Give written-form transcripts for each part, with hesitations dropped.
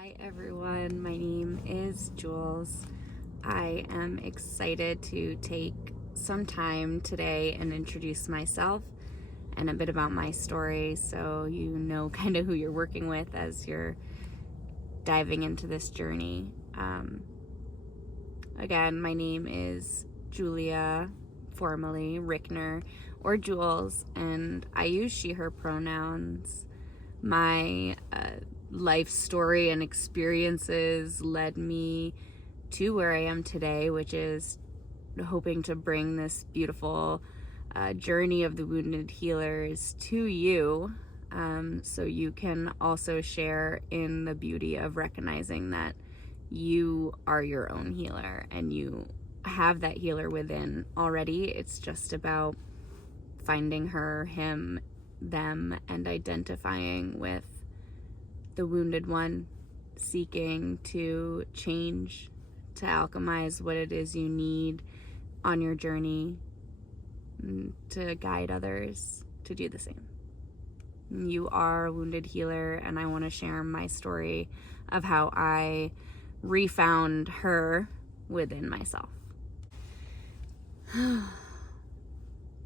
Hi everyone, my name is Jules. I am excited to take some time today and introduce myself and a bit about my story so you know kind of who you're working with as you're diving into this journey. Again, my name is Julia, formerly Rickner or Jules, and I use she, her pronouns. My life story and experiences led me to where I am today, which is hoping to bring this beautiful journey of the wounded healers to you, so you can also share in the beauty of recognizing that you are your own healer and you have that healer within already. It's just about finding her, him, them, and identifying with the wounded one, seeking to change, to alchemize what it is you need on your journey, to guide others to do the same. You are a wounded healer, and I want to share my story of how I refound her within myself.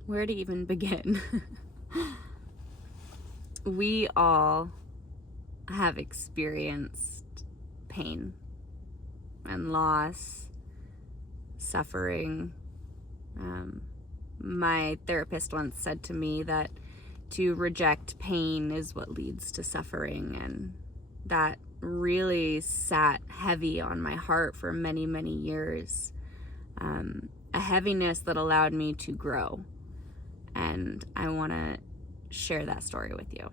Where to even begin? We all have experienced pain and loss, suffering. My therapist once said to me that to reject pain is what leads to suffering, and that really sat heavy on my heart for many, many years. A heaviness that allowed me to grow, and I want to share that story with you.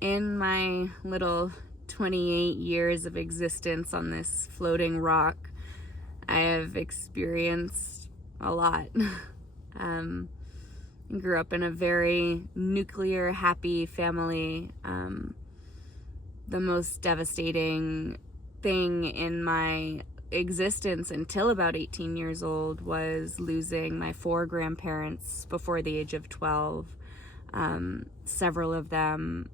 In my little 28 years of existence on this floating rock, I have experienced a lot. Grew up in a very nuclear, happy family. The most devastating thing in my existence until about 18 years old was losing my 4 grandparents before the age of 12. Several of them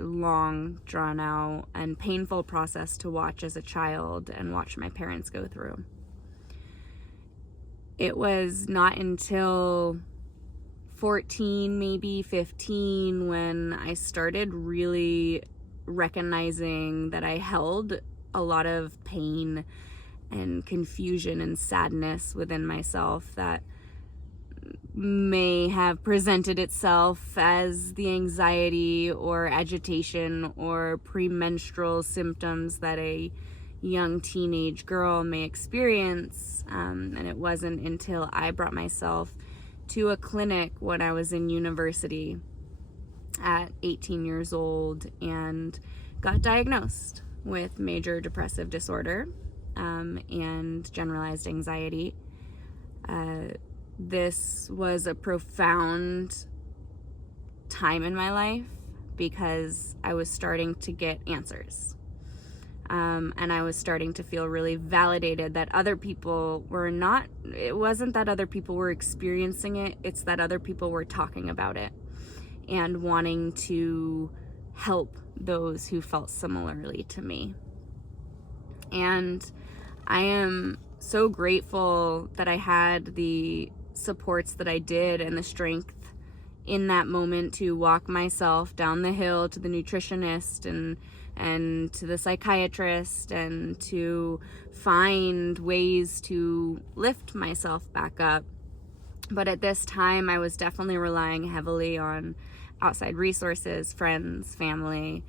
long, drawn out, and painful process to watch as a child and watch my parents go through. It was not until 14, maybe 15, when I started really recognizing that I held a lot of pain and confusion and sadness within myself that may have presented itself as the anxiety or agitation or premenstrual symptoms that a young teenage girl may experience. And it wasn't until I brought myself to a clinic when I was in university at 18 years old and got diagnosed with major depressive disorder and generalized anxiety. This was a profound time in my life because I was starting to get answers. And I was starting to feel really validated that other people were not, it wasn't that other people were experiencing it, it's that other people were talking about it and wanting to help those who felt similarly to me. And I am so grateful that I had the supports that I did and the strength in that moment to walk myself down the hill to the nutritionist and to the psychiatrist and to find ways to lift myself back up. But at this time, I was definitely relying heavily on outside resources, friends, family,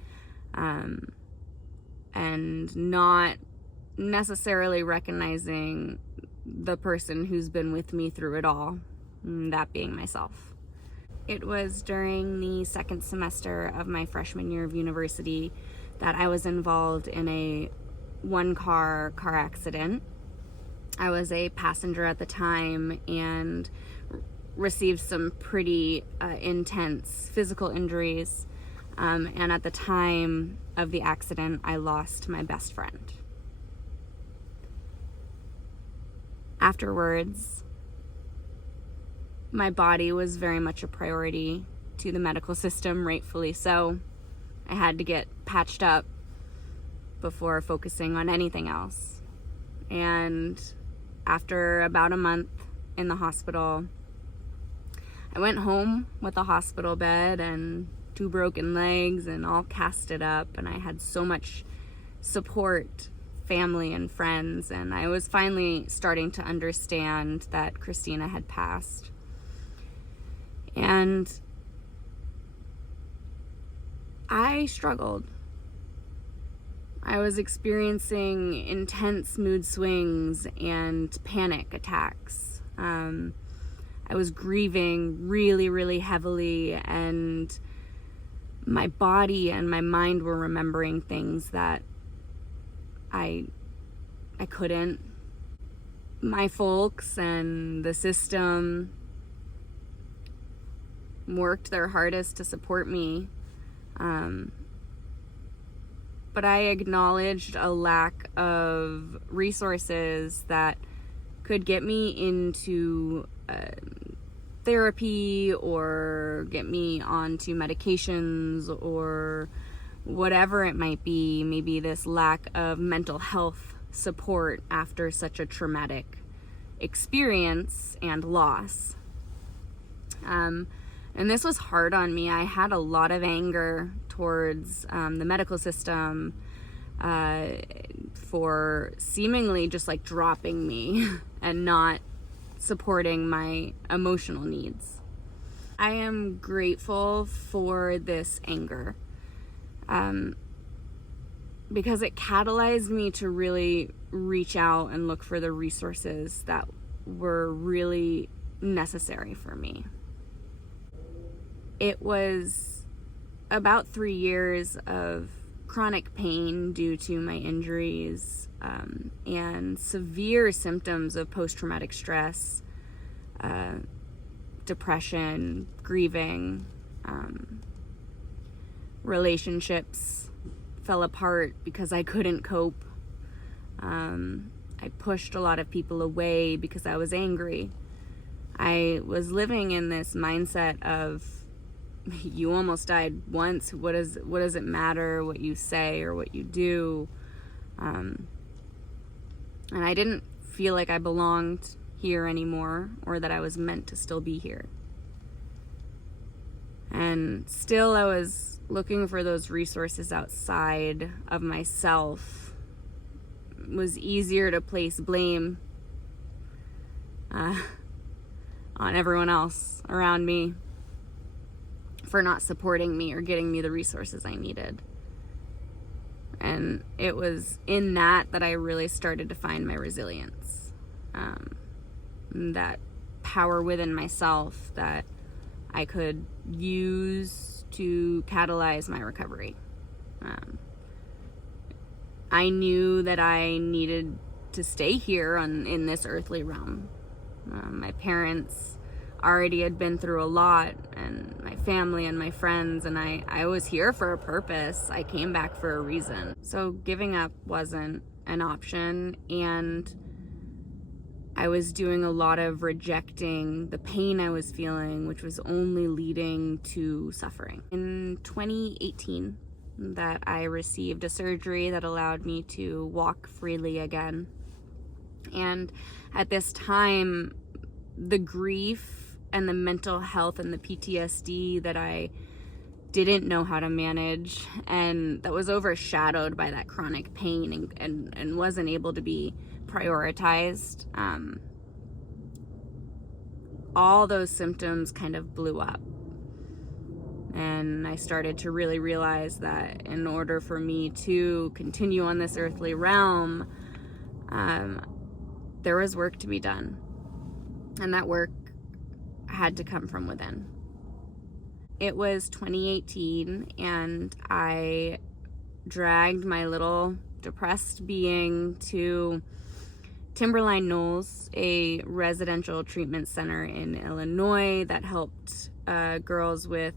and not necessarily recognizing the person who's been with me through it all, that being myself. It was during the second semester of my freshman year of university that I was involved in a one-car accident. I was a passenger at the time and received some pretty intense physical injuries. And at the time of the accident, I lost my best friend. Afterwards, my body was very much a priority to the medical system, rightfully so. I had to get patched up before focusing on anything else. And after about a month in the hospital, I went home with a hospital bed and 2 broken legs and all casted up, and I had so much support, family and friends, and I was finally starting to understand that Christina had passed. And I struggled. I was experiencing intense mood swings and panic attacks. I was grieving really, really heavily, and my body and my mind were remembering things that I couldn't. My folks and the system worked their hardest to support me, but I acknowledged a lack of resources that could get me into therapy or get me onto medications or whatever it might be. Maybe this lack of mental health support after such a traumatic experience and loss. And this was hard on me. I had a lot of anger towards the medical system for seemingly just like dropping me and not supporting my emotional needs. I am grateful for this anger because it catalyzed me to really reach out and look for the resources that were really necessary for me. It was about 3 years of chronic pain due to my injuries and severe symptoms of post-traumatic stress, depression, grieving. Relationships fell apart because I couldn't cope. I pushed a lot of people away because I was angry. I was living in this mindset of, you almost died once. What does it matter what you say or what you do? And I didn't feel like I belonged here anymore, or that I was meant to still be here. And still I was looking for those resources outside of myself. It was easier to place blame on everyone else around me for not supporting me or getting me the resources I needed. And it was in that I really started to find my resilience, that power within myself that I could use to catalyze my recovery. I knew that I needed to stay here in this earthly realm. My parents already had been through a lot, and my family and my friends, and I was here for a purpose. I came back for a reason. So giving up wasn't an option, and I was doing a lot of rejecting the pain I was feeling, which was only leading to suffering. In 2018, that I received a surgery that allowed me to walk freely again. And at this time, the grief and the mental health and the PTSD that I didn't know how to manage, and that was overshadowed by that chronic pain and wasn't able to be prioritized. All those symptoms kind of blew up. And I started to really realize that in order for me to continue on this earthly realm, there was work to be done. And that work had to come from within. It was 2018, and I dragged my little depressed being to Timberline Knolls, a residential treatment center in Illinois that helped girls with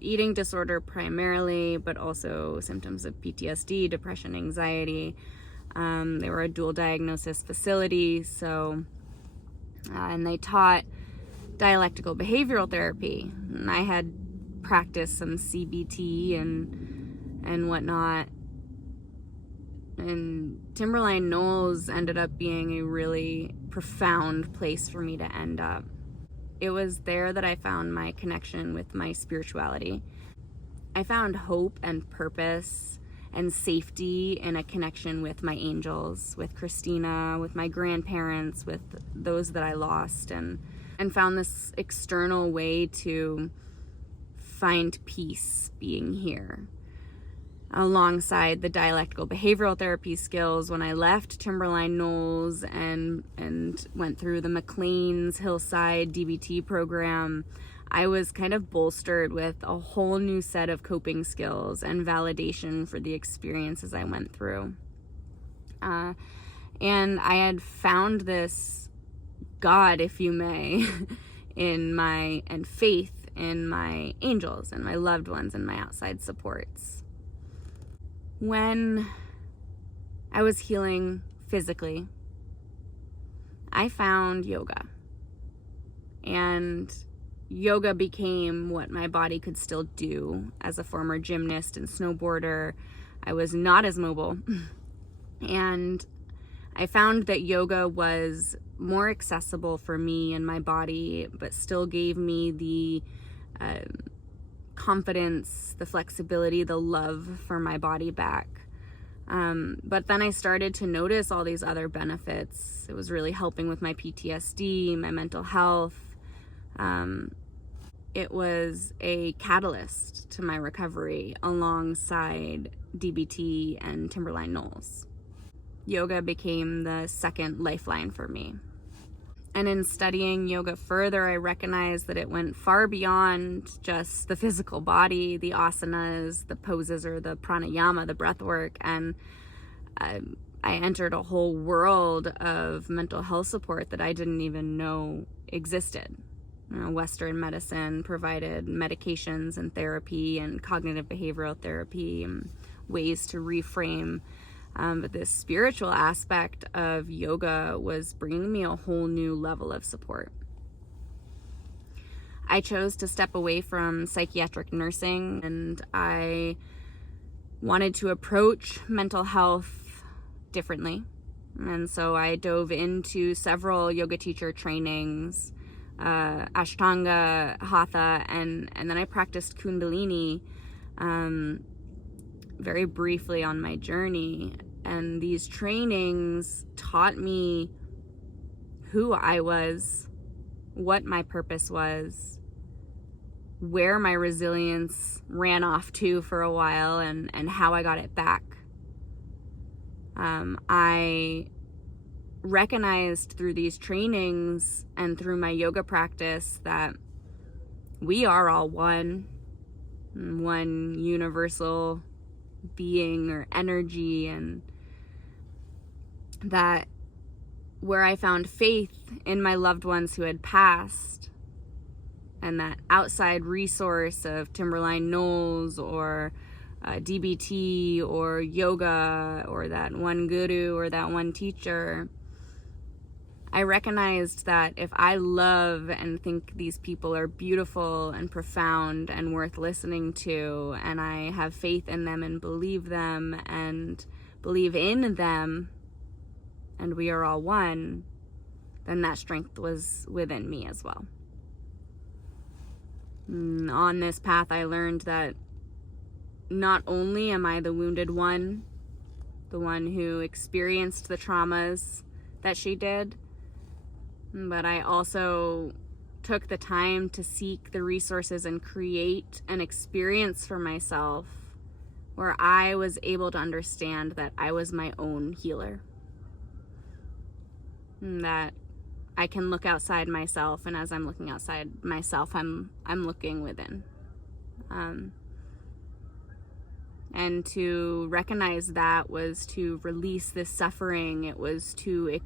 eating disorder primarily, but also symptoms of PTSD, depression, anxiety. They were a dual diagnosis facility, so and they taught dialectical behavioral therapy. And I had practiced some CBT and whatnot, And Timberline Knolls ended up being a really profound place for me to end up. It was there that I found my connection with my spirituality. I found hope and purpose and safety in a connection with my angels, with Christina, with my grandparents, with those that I lost, and found this external way to find peace being here. Alongside the dialectical behavioral therapy skills, when I left Timberline Knolls and went through the McLean's Hillside DBT program, I was kind of bolstered with a whole new set of coping skills and validation for the experiences I went through. And I had found this God, if you may, and faith in my angels and my loved ones and my outside supports. When I was healing physically, I found yoga. And yoga became what my body could still do. As a former gymnast and snowboarder, I was not as mobile. And I found that yoga was more accessible for me and my body, but still gave me the confidence, the flexibility, the love for my body back. But then I started to notice all these other benefits. It was really helping with my PTSD, my mental health. It was a catalyst to my recovery alongside DBT and Timberline Knolls. Yoga became the second lifeline for me. And in studying yoga further, I recognized that it went far beyond just the physical body, the asanas, the poses, or the pranayama, the breath work. And I entered a whole world of mental health support that I didn't even know existed. Western medicine provided medications and therapy and cognitive behavioral therapy and ways to reframe. But this spiritual aspect of yoga was bringing me a whole new level of support. I chose to step away from psychiatric nursing, and I wanted to approach mental health differently. And so I dove into several yoga teacher trainings, Ashtanga, Hatha, and then I practiced Kundalini very briefly on my journey. And these trainings taught me who I was, what my purpose was, where my resilience ran off to for a while, and how I got it back. I recognized through these trainings and through my yoga practice that we are all one universal being or energy, and that where I found faith in my loved ones who had passed, and that outside resource of Timberline Knolls or DBT or yoga or that one guru or that one teacher, I recognized that if I love and think these people are beautiful and profound and worth listening to, and I have faith in them and believe them and believe in them, and we are all one, then that strength was within me as well. On this path, I learned that not only am I the wounded one, the one who experienced the traumas that she did, but I also took the time to seek the resources and create an experience for myself where I was able to understand that I was my own healer. And that I can look outside myself, and as I'm looking outside myself, I'm looking within. And to recognize that was to release this suffering. It was to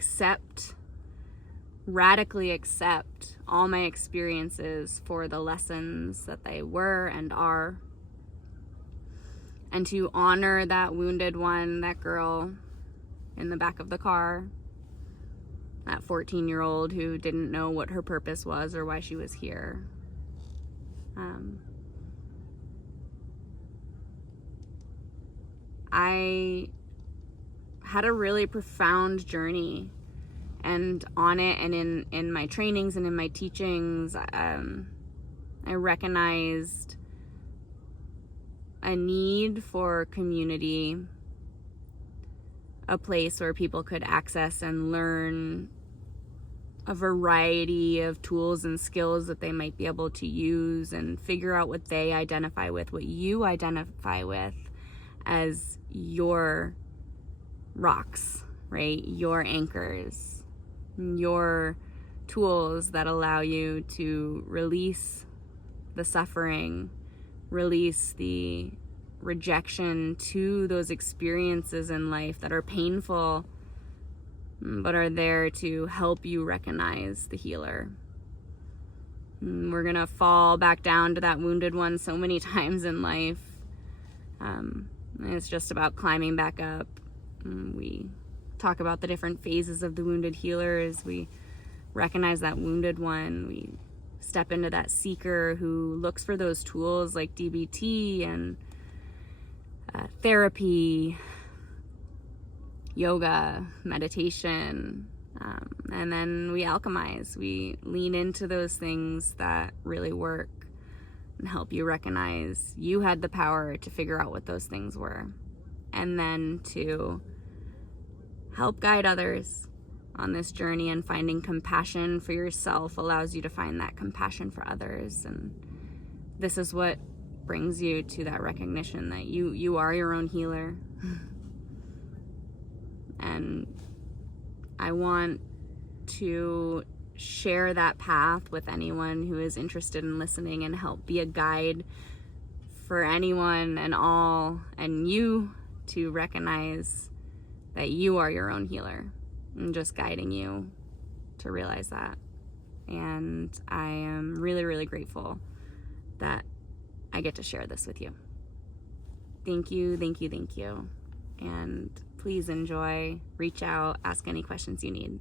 radically accept all my experiences for the lessons that they were and are, and to honor that wounded one, that girl in the back of the car, that 14-year-old who didn't know what her purpose was or why she was here. I had a really profound journey. And on it, and in my trainings and in my teachings, I recognized a need for community, a place where people could access and learn a variety of tools and skills that they might be able to use and figure out what they identify with, what you identify with as your rocks, right? Your anchors, your tools that allow you to release the suffering, release the rejection to those experiences in life that are painful, but are there to help you recognize the healer. We're gonna fall back down to that wounded one so many times in life. It's just about climbing back up. We talk about the different phases of the wounded healer as we recognize that wounded one. We step into that seeker who looks for those tools like DBT and therapy, yoga, meditation, and then we alchemize. We lean into those things that really work and help you recognize you had the power to figure out what those things were, and then to help guide others on this journey. And finding compassion for yourself allows you to find that compassion for others. And this is what brings you to that recognition that you are your own healer. And I want to share that path with anyone who is interested in listening and help be a guide for anyone and all, and you to recognize that you are your own healer, and just guiding you to realize that. And I am really, really grateful that I get to share this with you. Thank you, thank you, thank you. And please enjoy, reach out, ask any questions you need.